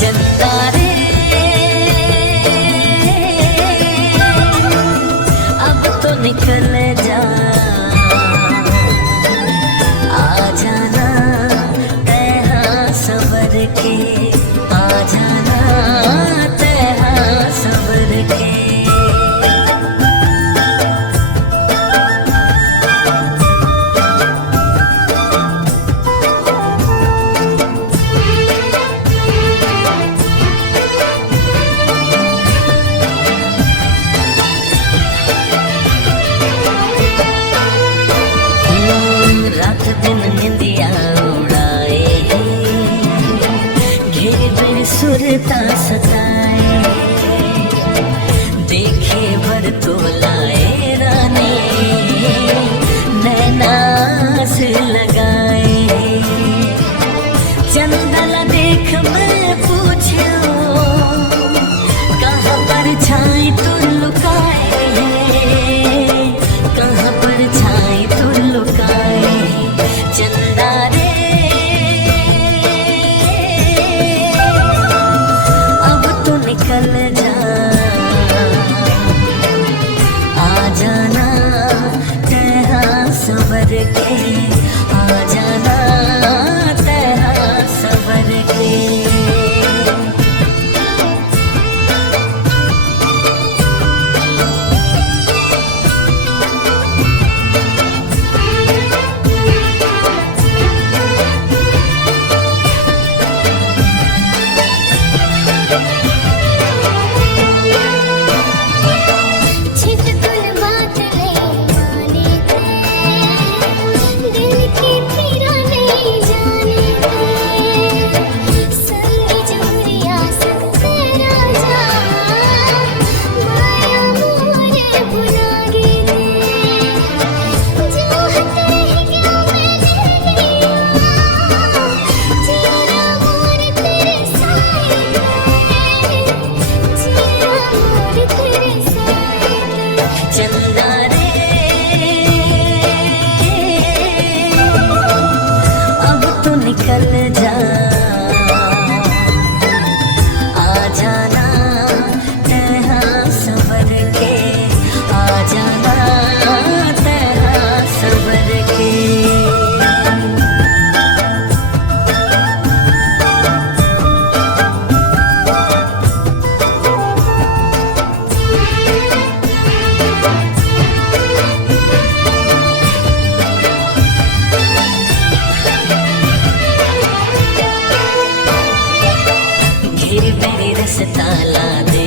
चंदा रे अब तो निकल जा, आ जाना तेहा सबर के, आ जाना तेहा सबर के। रात दिन निंदिया उड़ाए, घेर भर सुरता सताए, देखे भर तो लाए रानी नैनास लगाए। चंदला देख मैं पूछो कहाँ पर छाई तू लुकाए, कहाँ पर छाई तू लुकाए। चंदा रे अब तो निकल जा, आ जाना तेहा सबर के, आ जाना तेहा सबर के। चंदा रे अब तो निकल जा, आ जाना तेहा सबर के, आ जाना तेहा सबर के। घेर मेरे रस्ता ला दे,